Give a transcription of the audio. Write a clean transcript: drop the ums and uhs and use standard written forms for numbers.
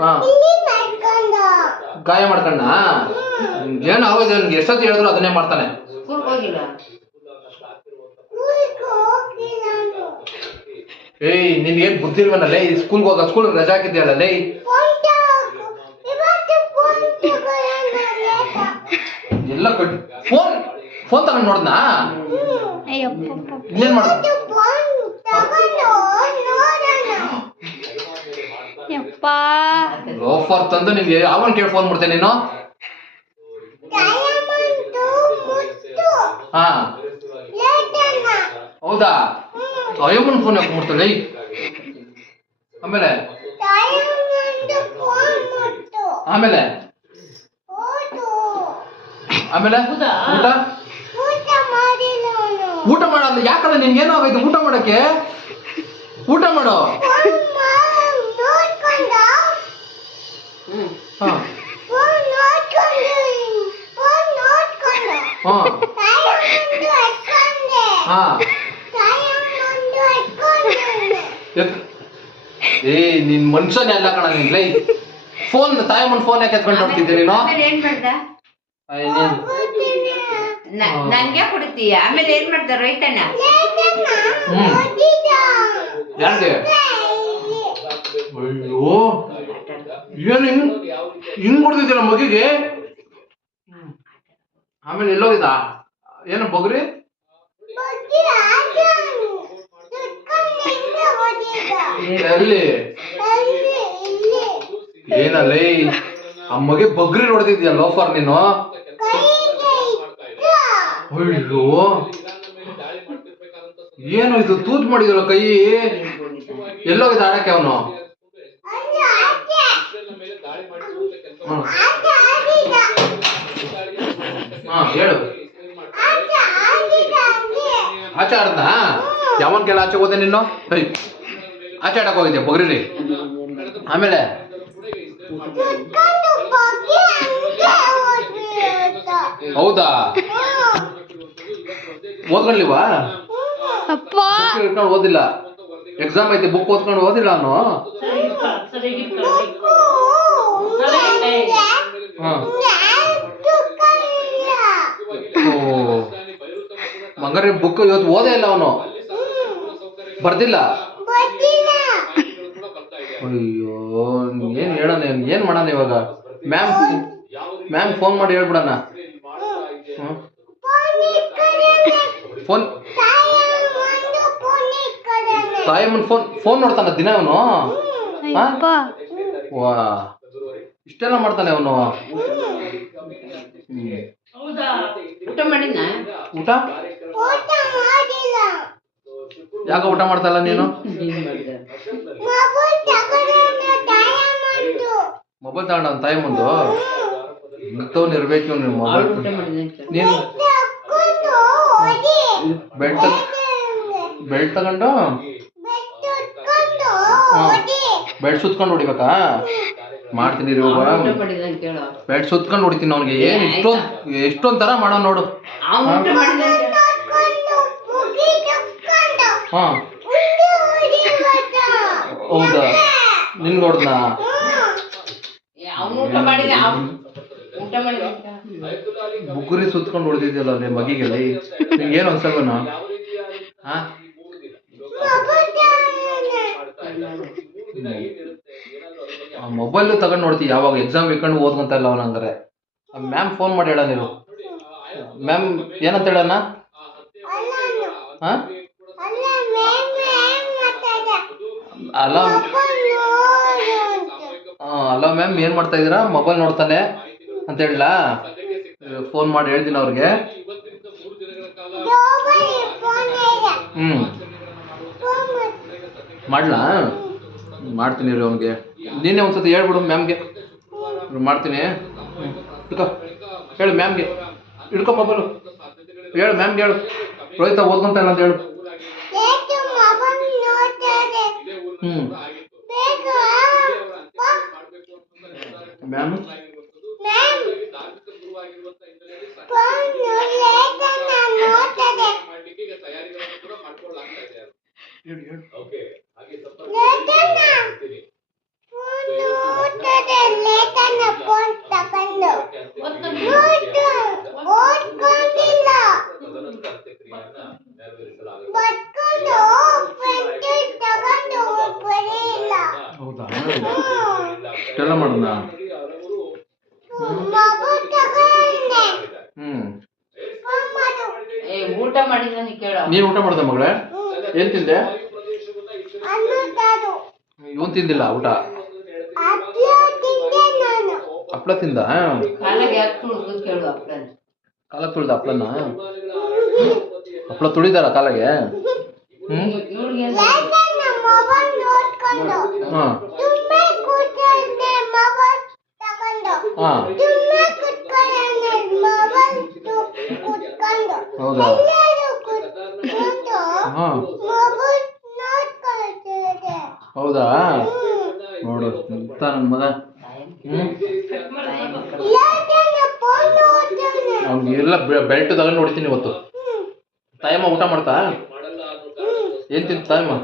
ಹಾ ಗಾಯ ಮಾಡ್ಕಣ್ಣ ಏನು ಆಗೋದು ನನ್ಗೆ ಎಷ್ಟೊತ್ತು ಹೇಳಿದ್ರು ಅದನ್ನೇ ಮಾಡ್ತಾನೆ. ಏಯ್ ನಿನ್ಗೇನ್ ಬುದ್ಧಿ ಇಲ್ವನಲ್ಲೇ ಸ್ಕೂಲ್ಗೆ ಹೋಗ ಸ್ಕೂಲ್ ರಜಾ ಹಾಕಿದ್ಯಲ್ಲೇ ಎಲ್ಲ ಕಟ್ ಫೋನ್ ಫೋನ್ ತಗೊಂಡು ನೋಡ್ದಾ ಇನ್ನೇನ್ ಮಾಡ ಲೋಫರ್ ತಂದು ನಿಮ್ಗೆ ಯಾವನ್ ಕೇಳಿ ಫೋನ್ ಮಾಡ್ತೇನೆ ನೀನು. ಹಾ ಹೌದಾ ಅಯ್ಯಮ್ಮನ ಫೋನ್ ಯಾಕೆ ಮಾಡ್ತಾಳೆ. ಆಮೇಲೆ ಆಮೇಲೆ ಆಮೇಲೆ ಊಟ ಮಾಡಲ್ಲ ಯಾಕಲ್ಲ ನಿನ್ಗೇನೋ ಆಗೈತೆ ಊಟ ಮಾಡಕ್ಕೆ. ಊಟ ಮಾಡೋ ಏ ನಿನ್ ಮನುಷ್ಯನೇ ಅಲ್ಲ ಕಣ ನಿನ್ ಲೈ ಫೋನ್ ತಾಯಮ್ಮನ ಫೋನ್ ಯಾಕೆ ಎತ್ಕೊಂಡು ಹೋಗ್ತಿದ್ದೆ ನೀನು. ನಂಗೆ ಕೊಡ್ತೀಯ ಆಮೇಲೆ ಏನ್ ಮಾಡ್ತಾರ ರೈತಣ್ಣ. ಯಾಕೆ ಅಯ್ಯೋ ಏನು ಹಿಂಗ್ ಕೊಡ್ತಿದ್ದೀರ ಮಗಿಗೆ. ಆಮೇಲೆ ಎಲ್ಲೋಗಿದ ಏನು ಬಗ್ರಿ ಎಲ್ಲಿ ಏನಲ್ಲೇ ಆ ಮಗೆ ಬಗ್ರಿ ನೋಡ್ತಿದ್ಯಾ ಲೋಫರ್ ನೀನು. ಅಯ್ಯೋ ಏನು ಇದು ತೂತ್ ಮಾಡಿದಲ್ಲ ಕೈ. ಎಲ್ಲೋಗಿದ್ದ ಆಡಕ್ಕೆ ಅವನು. ಹೇಳು ಆಚೆ ಆಡ್ದ ಯಾವನ್ ಕೆಲ ಆಚೆ ಹೋದೆ ನೀನು. ಆಚೆ ಆಡಕ್ ಹೋಗಿದ್ದೆ ಬಗ್ರಿ. ಆಮೇಲೆ ಹೌದಾ ಓದ್ಕೊಳ್ಳಿವಾ ಇಟ್ಕೊಂಡು ಓದಿಲ್ಲ. ಎಕ್ಸಾಮ್ ಐತಿ ಬುಕ್ ಓದ್ಕೊಂಡು ಓದಿಲ್ಲ ಅವನು. ಮಂಗಾರೆ ಬುಕ್ ಇವತ್ತು ಓದೇ ಇಲ್ಲ ಅವನು ಬರ್ದಿಲ್ಲ. ಅಯ್ಯೋ ಏನ್ ಹೇಳೋಣ ಏನ್ ಮಾಡೋಣ ಇವಾಗ. ಮ್ಯಾಮ್ ಫೋನ್ ಮಾಡಿ ಹೇಳ್ಬಿಡಣ. ಫೋನ್ ತಾಯಮ್ಮನ್ ಫೋನ್ ನೋಡ್ತಾನ ದಿನ ಅವನು. ವಾ ಇಷ್ಟೆಲ್ಲ ಮಾಡ್ತಾನೆ ಅವನು. ಊಟ ಮಾಡಿದ್ನ ಊಟ ಯಾಕ ಊಟ ಮಾಡ್ತಲ್ಲ ನೀನು. ಮೊಬೈಲ್ ತಗೊಂಡ ತಾಯಿ ಮುಂದು ಇಂಥವ್ನು ಇರ್ಬೇಕು ನೀನು. ಮೊಬೈಲ್ ನೀನು ಬೆಲ್ಟ್ ತಗೊಂಡು ಬೆಲ್ಟ್ ಸುತ್ಕೊಂಡು ಹೊಡಿಬೇಕಾ. ಮಾಡ್ತೀನಿ ಬೆಲ್ಟ್ ಸುತ್ಕೊಂಡು ಹೊಡಿತೀನಿ ಅವ್ನಿಗೆ. ಏನ್ ಎಷ್ಟೊಂದ್ ತರ ಮಾಡೋ ನೋಡು. ಹಾ ಹೌದಾ ನಿನ್ ನೋಡ್ದಾ ಬುಗುರಿ ಸುತ್ಕೊಂಡು ಹೊಡೆದಿದ್ಯಲ್ಲ ಅಲ್ಲಿ ಮಗಿಗೆ. ನಿಂಗೆ ಏನು ಅನ್ಸಲ್ವನ. ಮೊಬೈಲ್ ತಗೊಂಡು ನೋಡ್ತೀವಿ ಯಾವಾಗ ಎಕ್ಸಾಮ್ ಇಟ್ಕೊಂಡು ಓದ್ಕೊಂತ ಇಲ್ಲ ಅವನ. ಹಂಗಾರೆ ಮ್ಯಾಮ್ ಫೋನ್ ಮಾಡಿ ಹೇಳ ನೀವು. ಮ್ಯಾಮ್ ಏನಂತ ಹೇಳಣ್ಣ. ಅಲ್ಲ ಅಲ್ಲ ಮ್ಯಾಮ್ ಏನ್ ಮಾಡ್ತಾ ಇದೀರಾ ಮೊಬೈಲ್ ನೋಡ್ತಾನೆ ಅಂತ ಹೇಳ. ಫೋನ್ ಮಾಡಿ ಹೇಳ್ತೀನಿ ಅವ್ರಿಗೆ. ಮಾಡ್ಲಾ ಮಾಡ್ತೀನಿ ರೀ ಅವನಿಗೆ. ನೀನೇ ಒಂದ್ಸತಿ ಹೇಳ್ಬಿಡು ಮ್ಯಾಮ್ಗೆ. ಮಾಡ್ತೀನಿ ಇಡ್ಕೊ ಹೇಳು ಮ್ಯಾಮ್ಗೆ. ಇಡ್ಕೊ ಮೊಬೈಲು ಹೇಳು ಮ್ಯಾಮ್ಗೆ ಹೇಳು. ರೋಹಿತ ಓದ್ಕೊಂತ ಇಲ್ಲ ಅಂತ ಹೇಳು. ಮ್ಯಾಮ್ ಹೇಳು ಹೌದಾ ಇಷ್ಟೆಲ್ಲ ಮಾಡೋಣ. ಹ್ಮ್ ಊಟ ಮಾಡಿದ್ದಾನೆ ಕೇಳು. ನೀನು ಊಟ ಮಾಡ್ದೆ ಮಗಳೇ? ಏನ್ ತಿಂದೆ? ಇವನ್ ತಿಂದಿಲ್ಲ ಊಟ? ಹಪ್ಳ ತಿಂದ? ಕಾಲಾಗ ಯಾಕೆ ತುಳ್ದು ಕೇಳು ಹಪ್ಳನ. ಕಾಲ ತುಳ್ದ ಹಪ್ಳನ? ಹಪ್ಳ ತುಳಿದಾರ ಕಾಲಾಗೆ? ಹ್ಮ್ ಇವ್ಳಿಗೆ ಹಾ ಹಾ ಹೌದಾ? ಹಾ ಹೌದಾ? ನೋಡು ಇಂತ ನನ್ನ ಮಗ. ಅವ್ನಿಗೆ ಎಲ್ಲ ಬೆಲ್ಟ್ ತಗೊಂಡು ಹೊಡಿತೀನಿ ಇವತ್ತು. ತಾಯಮ್ಮ ಊಟ ಮಾಡ್ತಾ? ಏನ್ ತಿಂತ ತಾಯಮ್ಮ?